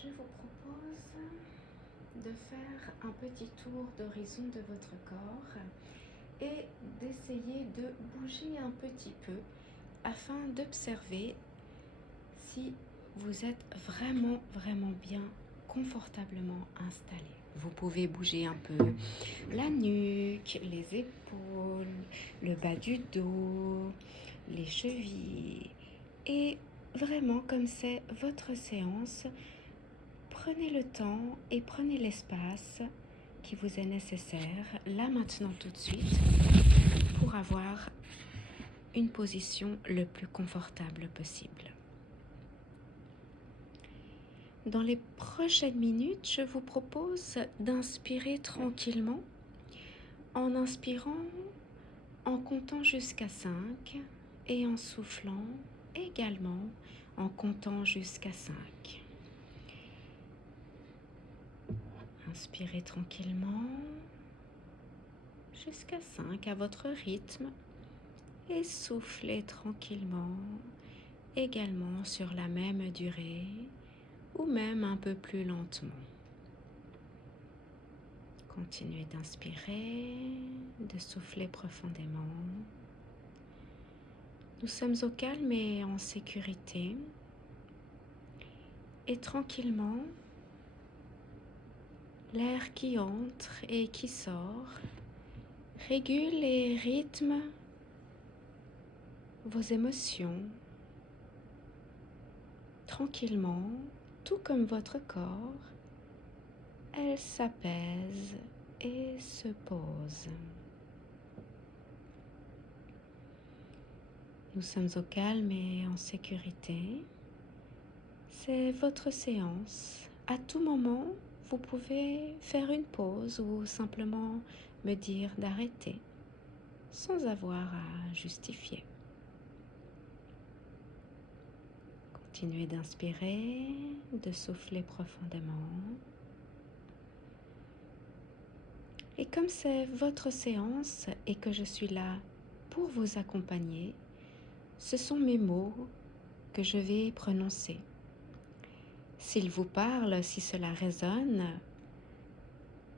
Je vous propose de faire un petit tour d'horizon de votre corps et d'essayer de bouger un petit peu afin d'observer si vous êtes vraiment bien confortablement installé. Vous pouvez bouger un peu la nuque, les épaules, le bas du dos, les chevilles. Et vraiment, comme c'est votre séance, prenez le temps et prenez l'espace qui vous est nécessaire, là maintenant tout de suite, pour avoir une position le plus confortable possible. Dans les prochaines minutes, je vous propose d'inspirer tranquillement en inspirant, en comptant jusqu'à 5 et en soufflant également en comptant jusqu'à 5. Inspirez tranquillement jusqu'à 5 à votre rythme et soufflez tranquillement également sur la même durée ou même un peu plus lentement. Continuez d'inspirer, de souffler profondément. Nous sommes au calme et en sécurité. Et tranquillement, l'air qui entre et qui sort régule et rythme vos émotions tranquillement, tout comme votre corps. Elle s'apaise et se pose. Nous sommes au calme et en sécurité. C'est votre séance. À tout moment, vous pouvez faire une pause ou simplement me dire d'arrêter sans avoir à justifier. Continuez d'inspirer, de souffler profondément. Et comme c'est votre séance et que je suis là pour vous accompagner, ce sont mes mots que je vais prononcer. S'ils vous parlent, si cela résonne,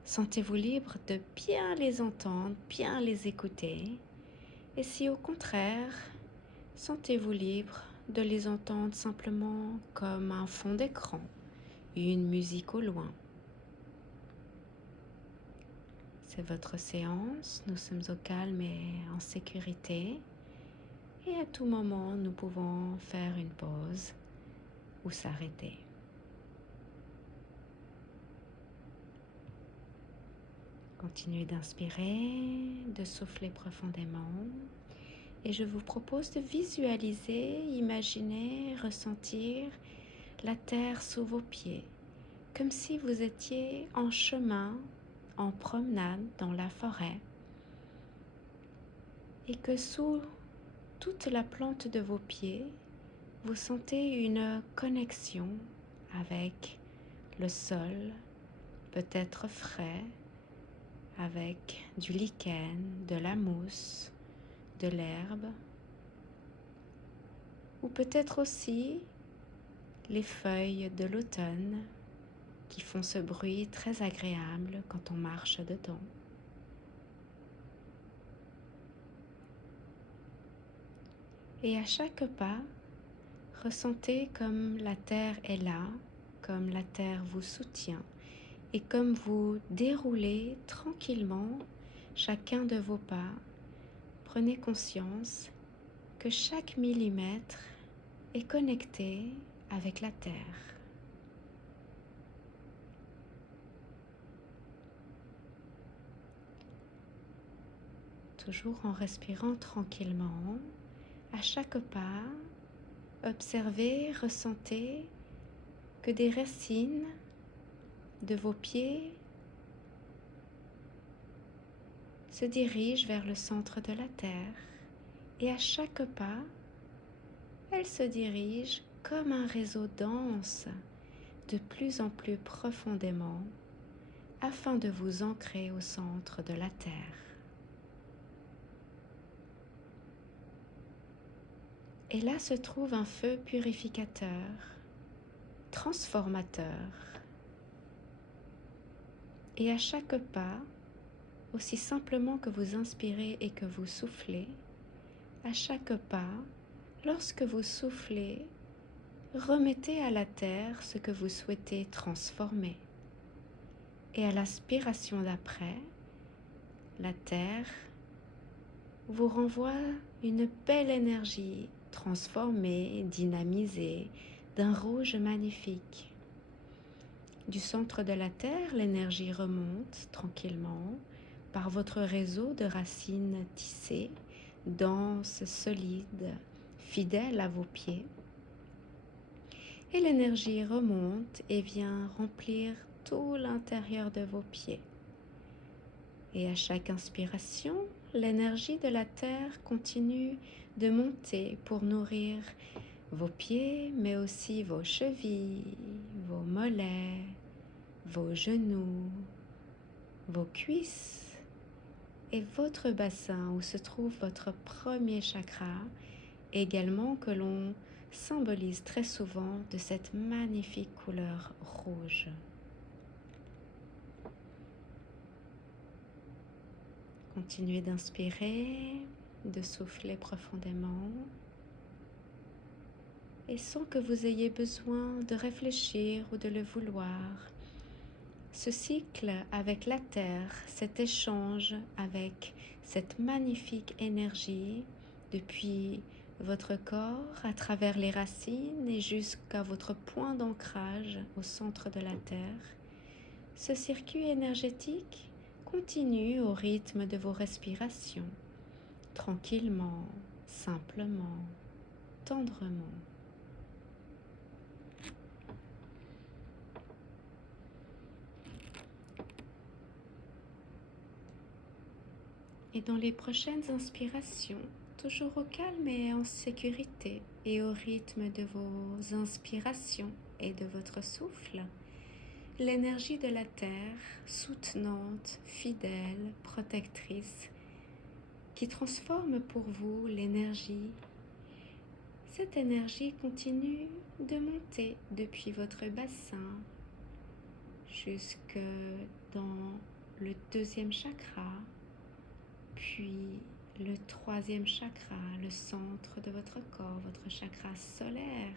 sentez-vous libre de bien les entendre, bien les écouter. Et si au contraire, sentez-vous libre de les entendre simplement comme un fond d'écran, une musique au loin. C'est votre séance, nous sommes au calme et en sécurité. Et à tout moment, nous pouvons faire une pause ou s'arrêter. Continuez d'inspirer, de souffler profondément. Et je vous propose de visualiser, imaginer, ressentir la terre sous vos pieds, comme si vous étiez en chemin, en promenade dans la forêt, et que sous toute la plante de vos pieds, vous sentez une connexion avec le sol, peut-être frais, avec du lichen, de la mousse, de l'herbe, ou peut-être aussi les feuilles de l'automne qui font ce bruit très agréable quand on marche dedans. Et à chaque pas, ressentez comme la terre est là, comme la terre vous soutient et comme vous déroulez tranquillement chacun de vos pas, prenez conscience que chaque millimètre est connecté avec la terre. Toujours en respirant tranquillement, à chaque pas, observez, ressentez que des racines de vos pieds se dirigent vers le centre de la terre et à chaque pas, elles se dirigent comme un réseau dense de plus en plus profondément afin de vous ancrer au centre de la terre. Et là se trouve un feu purificateur transformateur. Et à chaque pas, aussi simplement que vous inspirez et que vous soufflez, à chaque pas, lorsque vous soufflez, remettez à la terre ce que vous souhaitez transformer. Et à l'aspiration d'après, la terre vous renvoie une belle énergie transformée, dynamisée, d'un rouge magnifique. Du centre de la terre, l'énergie remonte tranquillement par votre réseau de racines tissées, denses, solides, fidèles à vos pieds. Et l'énergie remonte et vient remplir tout l'intérieur de vos pieds. Et à chaque inspiration, l'énergie de la terre continue de monter pour nourrir vos pieds, mais aussi vos chevilles, vos mollets, vos genoux, vos cuisses et votre bassin où se trouve votre premier chakra, également que l'on symbolise très souvent de cette magnifique couleur rouge. Continuez d'inspirer, de souffler profondément et sans que vous ayez besoin de réfléchir ou de le vouloir. Ce cycle avec la terre, cet échange avec cette magnifique énergie depuis votre corps à travers les racines et jusqu'à votre point d'ancrage au centre de la terre, ce circuit énergétique continue au rythme de vos respirations, tranquillement, simplement, tendrement. Et dans les prochaines inspirations, toujours au calme et en sécurité et au rythme de vos inspirations et de votre souffle, l'énergie de la terre, soutenante, fidèle, protectrice, qui transforme pour vous l'énergie. Cette énergie continue de monter depuis votre bassin jusque dans le deuxième chakra, puis le troisième chakra, le centre de votre corps, votre chakra solaire.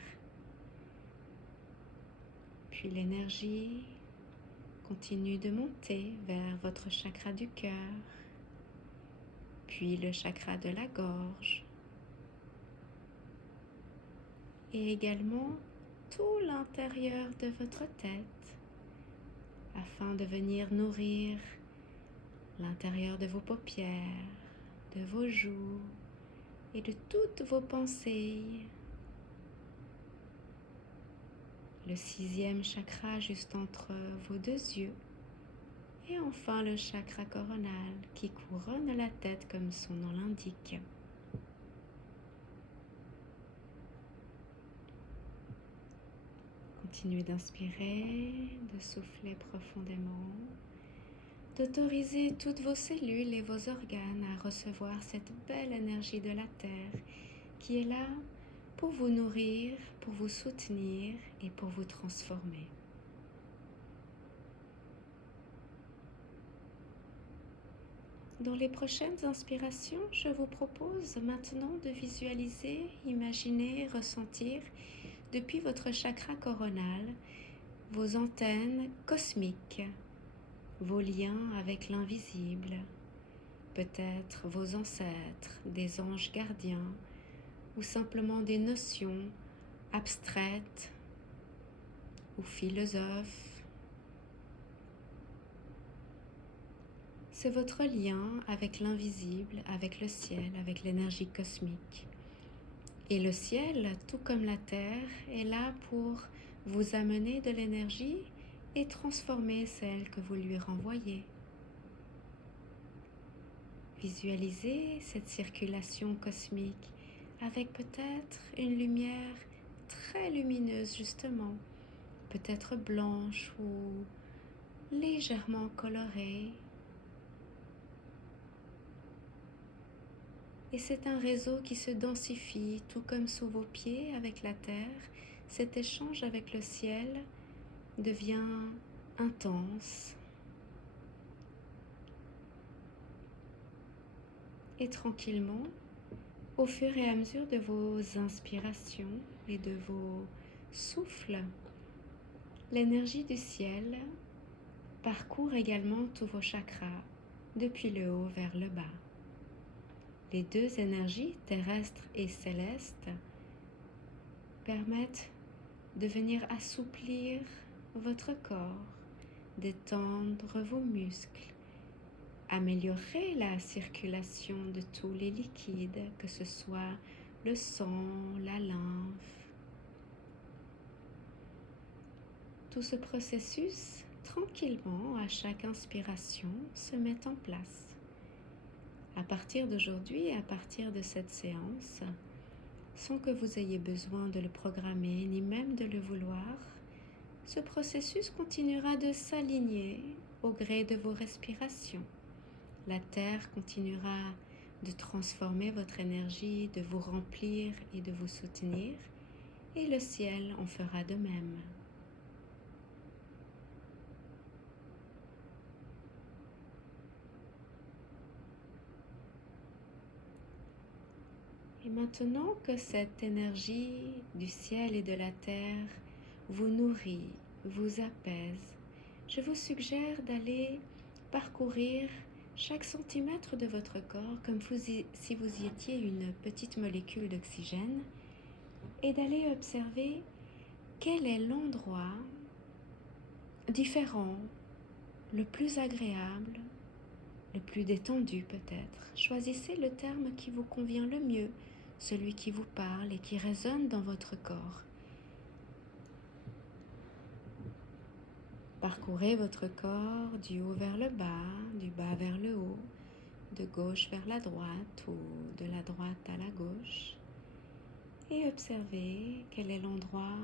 Puis l'énergie continue de monter vers votre chakra du cœur, puis le chakra de la gorge, et également tout l'intérieur de votre tête, afin de venir nourrir l'intérieur de vos paupières, de vos joues et de toutes vos pensées. Le sixième chakra juste entre vos deux yeux. Et enfin le chakra coronal qui couronne la tête comme son nom l'indique. Continuez d'inspirer, de souffler profondément, d'autoriser toutes vos cellules et vos organes à recevoir cette belle énergie de la Terre qui est là pour vous nourrir, pour vous soutenir et pour vous transformer. Dans les prochaines inspirations, je vous propose maintenant de visualiser, imaginer, ressentir depuis votre chakra coronal vos antennes cosmiques, vos liens avec l'invisible, peut-être vos ancêtres, des anges gardiens ou simplement des notions abstraites ou philosophes. C'est votre lien avec l'invisible, avec le ciel, avec l'énergie cosmique. Et le ciel, tout comme la terre, est là pour vous amener de l'énergie et transformer celle que vous lui renvoyez. Visualisez cette circulation cosmique avec peut-être une lumière très lumineuse justement, peut-être blanche ou légèrement colorée. Et c'est un réseau qui se densifie tout comme sous vos pieds avec la terre, cet échange avec le ciel devient intense et tranquillement, au fur et à mesure de vos inspirations et de vos souffles, l'énergie du ciel parcourt également tous vos chakras, depuis le haut vers le bas. Les deux énergies, terrestres et célestes, permettent de venir assouplir votre corps, détendre vos muscles, améliorer la circulation de tous les liquides, que ce soit le sang, la lymphe. Tout ce processus, tranquillement, à chaque inspiration, se met en place. À partir d'aujourd'hui, à partir de cette séance, sans que vous ayez besoin de le programmer ni même de le vouloir, ce processus continuera de s'aligner au gré de vos respirations. La Terre continuera de transformer votre énergie, de vous remplir et de vous soutenir, et le ciel en fera de même. Et maintenant que cette énergie du ciel et de la terre vous nourrit, vous apaise, je vous suggère d'aller parcourir chaque centimètre de votre corps comme si vous y étiez une petite molécule d'oxygène et d'aller observer quel est l'endroit différent, le plus agréable, le plus détendu peut-être. Choisissez le terme qui vous convient le mieux, celui qui vous parle et qui résonne dans votre corps. Parcourez votre corps du haut vers le bas, du bas vers le haut, de gauche vers la droite ou de la droite à la gauche. Et observez quel est l'endroit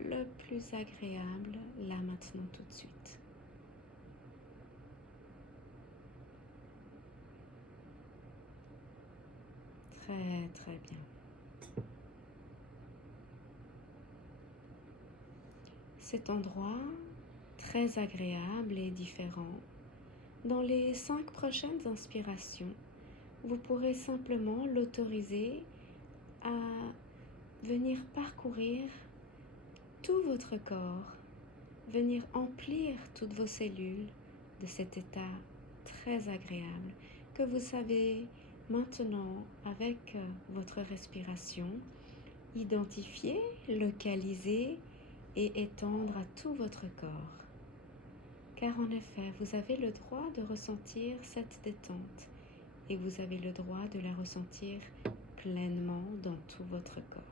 le plus agréable là maintenant tout de suite. Très très bien. Cet endroit très agréable et différent, dans les 5 prochaines inspirations, vous pourrez simplement l'autoriser à venir parcourir tout votre corps, venir emplir toutes vos cellules de cet état très agréable que vous savez maintenant, avec votre respiration, identifier, localiser et étendre à tout votre corps. Car en effet, vous avez le droit de ressentir cette détente et vous avez le droit de la ressentir pleinement dans tout votre corps.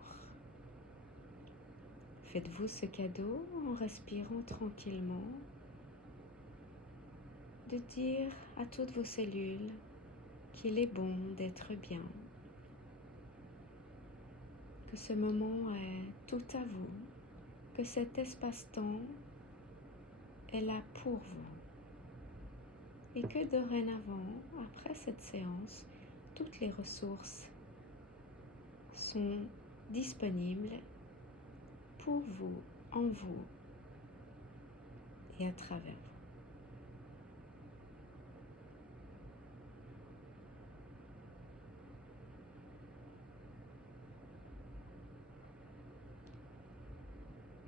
Faites-vous ce cadeau en respirant tranquillement, de dire à toutes vos cellules qu'il est bon d'être bien, que ce moment est tout à vous, que cet espace-temps est là pour vous et que dorénavant, après cette séance, toutes les ressources sont disponibles pour vous, en vous et à travers vous.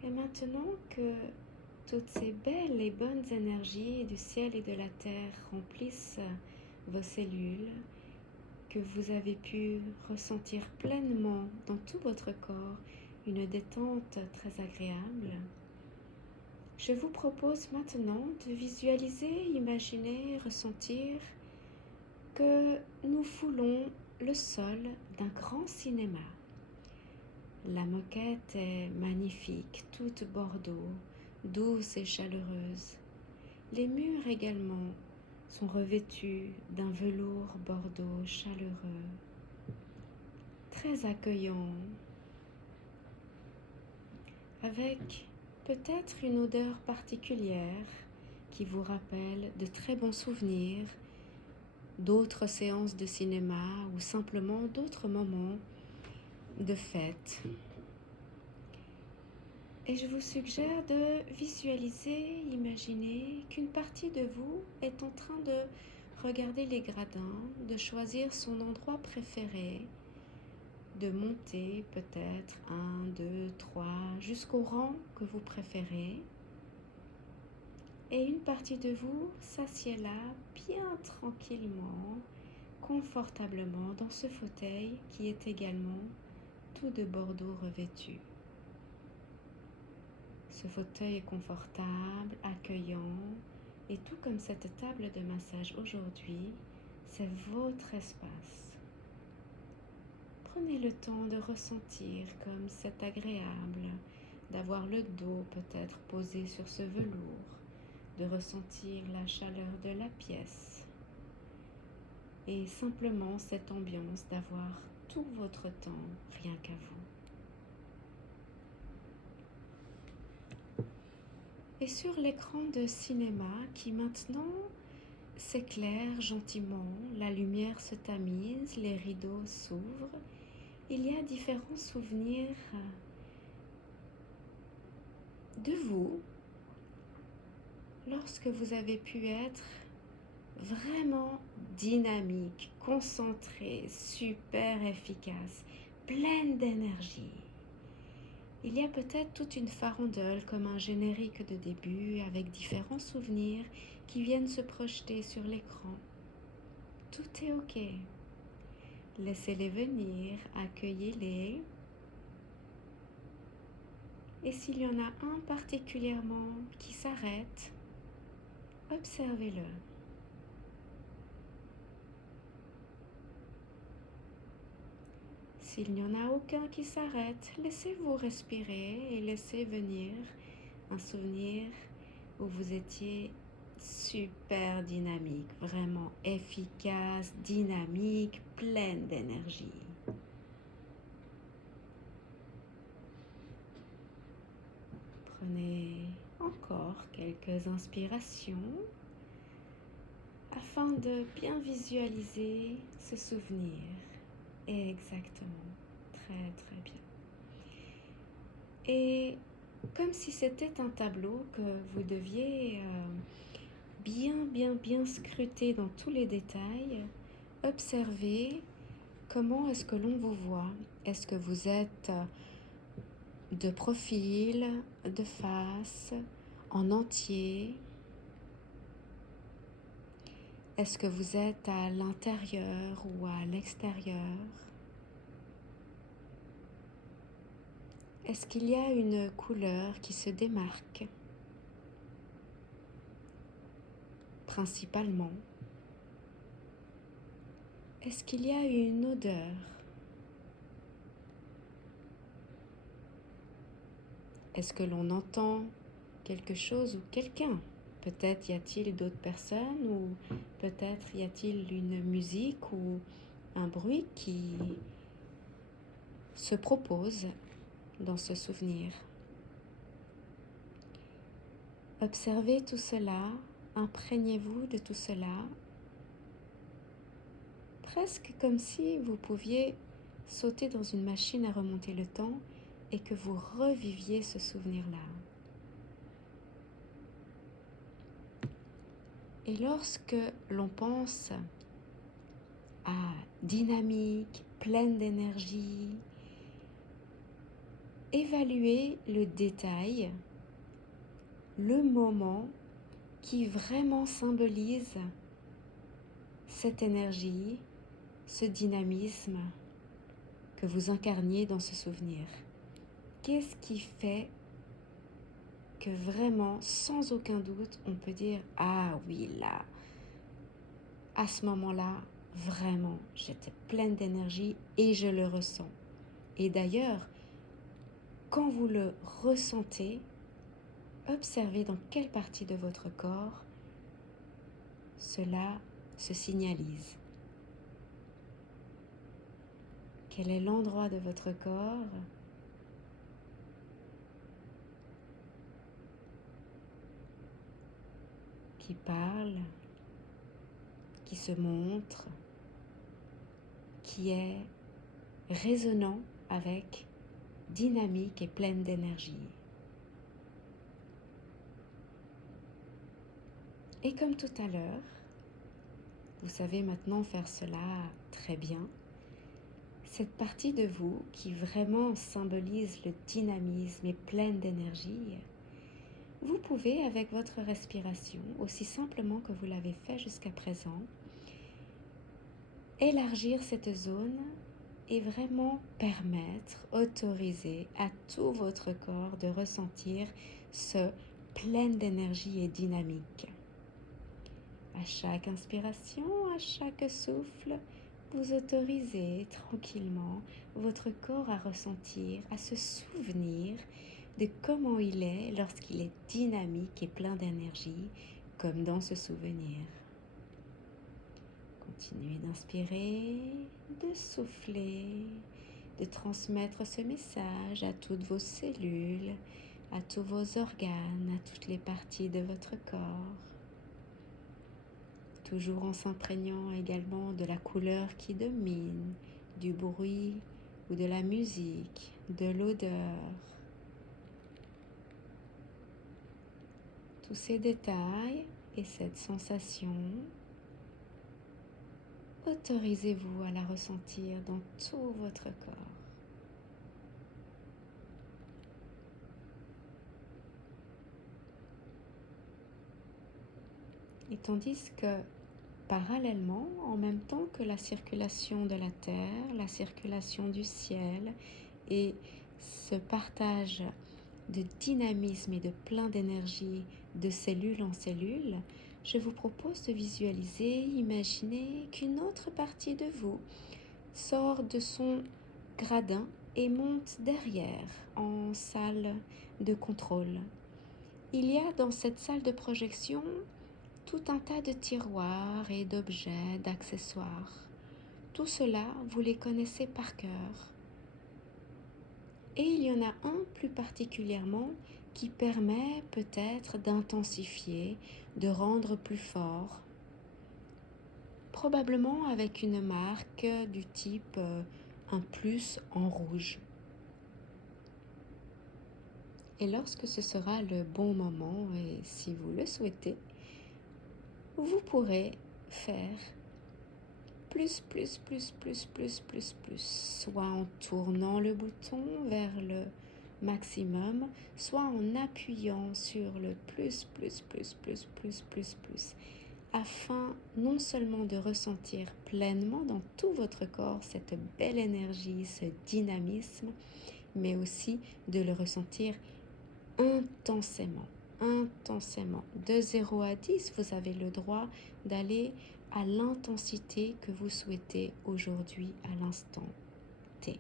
Et maintenant que toutes ces belles et bonnes énergies du ciel et de la terre remplissent vos cellules, que vous avez pu ressentir pleinement dans tout votre corps une détente très agréable, je vous propose maintenant de visualiser, imaginer, ressentir que nous foulons le sol d'un grand cinéma. La moquette est magnifique, toute bordeaux, douce et chaleureuse. Les murs également sont revêtus d'un velours bordeaux chaleureux, très accueillant, avec peut-être une odeur particulière qui vous rappelle de très bons souvenirs, d'autres séances de cinéma ou simplement d'autres moments de fête. Et je vous suggère de visualiser, imaginer qu'une partie de vous est en train de regarder les gradins, de choisir son endroit préféré, de monter peut-être 1, 2, 3, jusqu'au rang que vous préférez. Et une partie de vous s'assied là, bien tranquillement, confortablement dans ce fauteuil qui est également tout de bordeaux revêtu. Ce fauteuil est confortable, accueillant, et tout comme cette table de massage aujourd'hui, c'est votre espace. Prenez le temps de ressentir comme c'est agréable, d'avoir le dos peut-être posé sur ce velours, de ressentir la chaleur de la pièce, et simplement cette ambiance d'avoir tout votre temps rien qu'à vous. Et sur l'écran de cinéma qui maintenant s'éclaire gentiment, la lumière se tamise, les rideaux s'ouvrent, il y a différents souvenirs de vous lorsque vous avez pu être vraiment dynamique, concentré, super efficace, pleine d'énergie. Il y a peut-être toute une farandole comme un générique de début avec différents souvenirs qui viennent se projeter sur l'écran. Tout est ok. Laissez-les venir, accueillez-les. Et s'il y en a un particulièrement qui s'arrête, observez-le. S'il n'y en a aucun qui s'arrête, laissez-vous respirer et laissez venir un souvenir où vous étiez super dynamique, vraiment efficace, dynamique, pleine d'énergie. Prenez encore quelques inspirations afin de bien visualiser ce souvenir. Exactement, très très bien. Et comme si c'était un tableau que vous deviez bien scruter dans tous les détails, observez comment est-ce que l'on vous voit. Est-ce que vous êtes de profil, de face, en entier? Est-ce que vous êtes à l'intérieur ou à l'extérieur? Est-ce qu'il y a une couleur qui se démarque? Principalement. Est-ce qu'il y a une odeur? Est-ce que l'on entend quelque chose ou quelqu'un? Peut-être y a-t-il d'autres personnes ou peut-être y a-t-il une musique ou un bruit qui se propose dans ce souvenir. Observez tout cela, imprégnez-vous de tout cela, presque comme si vous pouviez sauter dans une machine à remonter le temps et que vous reviviez ce souvenir-là. Et lorsque l'on pense à dynamique, pleine d'énergie, évaluez le détail, le moment qui vraiment symbolise cette énergie, ce dynamisme que vous incarniez dans ce souvenir. Qu'est-ce qui fait que vraiment, sans aucun doute, on peut dire « Ah oui, là, à ce moment-là, vraiment, j'étais pleine d'énergie et je le ressens. » Et d'ailleurs, quand vous le ressentez, observez dans quelle partie de votre corps cela se signalise. Quel est l'endroit de votre corps qui parle, qui se montre, qui est résonnant avec dynamique et pleine d'énergie. Et comme tout à l'heure, vous savez maintenant faire cela très bien. Cette partie de vous qui vraiment symbolise le dynamisme et pleine d'énergie, vous pouvez avec votre respiration, aussi simplement que vous l'avez fait jusqu'à présent, élargir cette zone et vraiment permettre, autoriser à tout votre corps de ressentir ce plein d'énergie et dynamique. À chaque inspiration, à chaque souffle, vous autorisez tranquillement votre corps à ressentir, à se souvenir de comment il est lorsqu'il est dynamique et plein d'énergie, comme dans ce souvenir. Continuez d'inspirer, de souffler, de transmettre ce message à toutes vos cellules, à tous vos organes, à toutes les parties de votre corps. Toujours en s'imprégnant également de la couleur qui domine, du bruit ou de la musique, de l'odeur. Tous ces détails et cette sensation, autorisez-vous à la ressentir dans tout votre corps. Et tandis que parallèlement, en même temps que la circulation de la Terre, la circulation du ciel et ce partage de dynamisme et de plein d'énergie de cellule en cellule, je vous propose de visualiser, imaginer qu'une autre partie de vous sort de son gradin et monte derrière en salle de contrôle. Il y a dans cette salle de projection tout un tas de tiroirs et d'objets, d'accessoires. Tout cela, vous les connaissez par cœur. Et il y en a un plus particulièrement qui permet peut-être d'intensifier, de rendre plus fort, probablement avec une marque du type un plus en rouge. Et lorsque ce sera le bon moment, et si vous le souhaitez, vous pourrez faire plus, soit en tournant le bouton vers le maximum, soit en appuyant sur le plus, afin non seulement de ressentir pleinement dans tout votre corps cette belle énergie, ce dynamisme, mais aussi de le ressentir intensément. De 0 à 10, vous avez le droit d'aller à l'intensité que vous souhaitez aujourd'hui à l'instant T.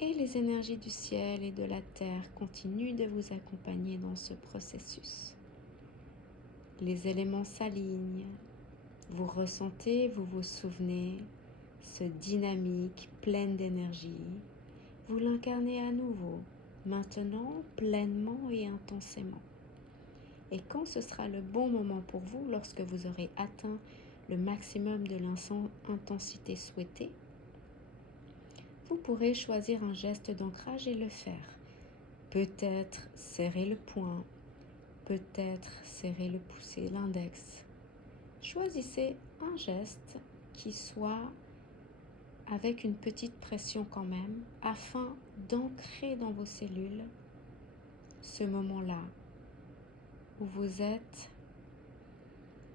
Et les énergies du ciel et de la terre continuent de vous accompagner dans ce processus. Les éléments s'alignent, vous ressentez, vous vous souvenez, ce dynamique pleine d'énergie. Vous l'incarnez à nouveau, maintenant pleinement et intensément. Et quand ce sera le bon moment pour vous, lorsque vous aurez atteint le maximum de l'intensité souhaitée, vous pourrez choisir un geste d'ancrage et le faire. Peut-être serrer le poing, peut-être serrer le pouce, l'index. Choisissez un geste qui soit avec une petite pression quand même, afin d'ancrer dans vos cellules ce moment-là où vous êtes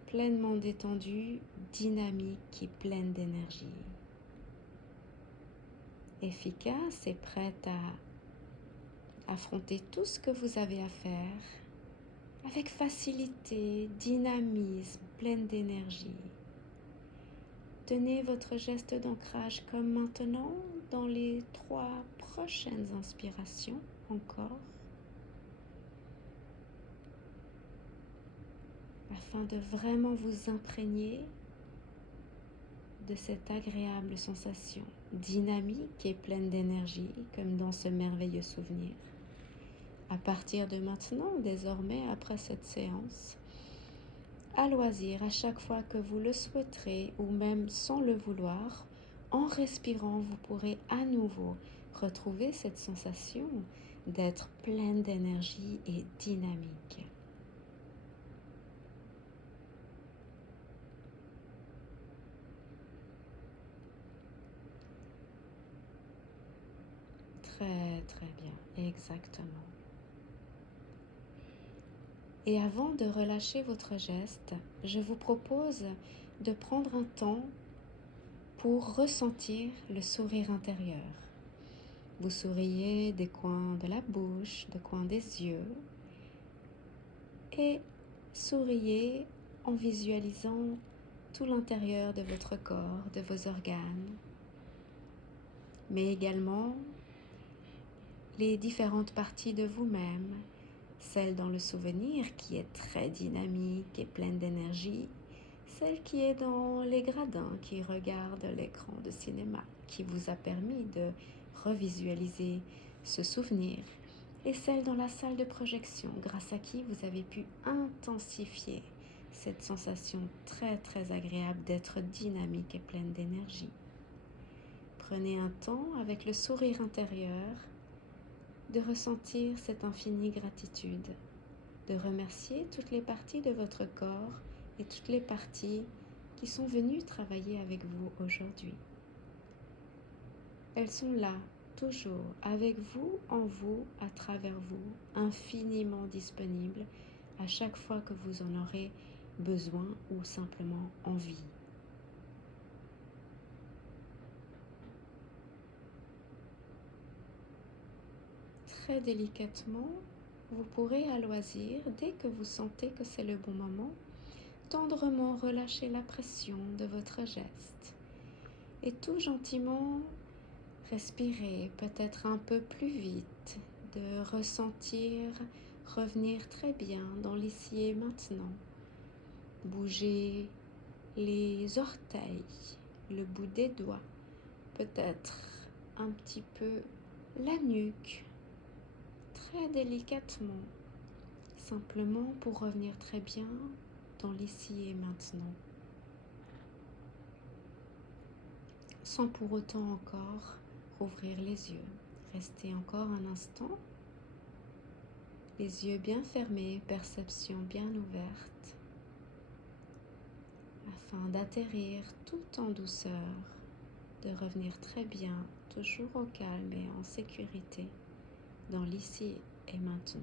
pleinement détendu, dynamique et pleine d'énergie. Efficace et prête à affronter tout ce que vous avez à faire avec facilité, dynamisme, pleine d'énergie. Tenez votre geste d'ancrage comme maintenant dans les 3 prochaines inspirations encore, afin de vraiment vous imprégner de cette agréable sensation dynamique et pleine d'énergie comme dans ce merveilleux souvenir. À partir de maintenant, désormais après cette séance, à loisir, à chaque fois que vous le souhaiterez ou même sans le vouloir, en respirant, vous pourrez à nouveau Retrouvez cette sensation d'être pleine d'énergie et dynamique. Très très bien, exactement. Et avant de relâcher votre geste, je vous propose de prendre un temps pour ressentir le sourire intérieur. Vous souriez des coins de la bouche, des coins des yeux et souriez en visualisant tout l'intérieur de votre corps, de vos organes, mais également les différentes parties de vous-même, celle dans le souvenir qui est très dynamique et pleine d'énergie, celle qui est dans les gradins qui regarde l'écran de cinéma, qui vous a permis de revisualiser ce souvenir, et celle dans la salle de projection, grâce à qui vous avez pu intensifier cette sensation très très agréable d'être dynamique et pleine d'énergie. Prenez un temps avec le sourire intérieur de ressentir cette infinie gratitude, de remercier toutes les parties de votre corps et toutes les parties qui sont venues travailler avec vous aujourd'hui. Elles sont là, toujours, avec vous, en vous, à travers vous, infiniment disponibles à chaque fois que vous en aurez besoin ou simplement envie. Très délicatement, vous pourrez à loisir, dès que vous sentez que c'est le bon moment, tendrement relâcher la pression de votre geste et tout gentiment respirer peut-être un peu plus vite, de ressentir revenir très bien dans l'ici et maintenant. Bouger les orteils, le bout des doigts, peut-être un petit peu la nuque, très délicatement, simplement pour revenir très bien dans l'ici et maintenant, sans pour autant encore rouvrir les yeux. Restez encore un instant, les yeux bien fermés, perception bien ouverte, afin d'atterrir tout en douceur, de revenir très bien, toujours au calme et en sécurité, dans l'ici et maintenant.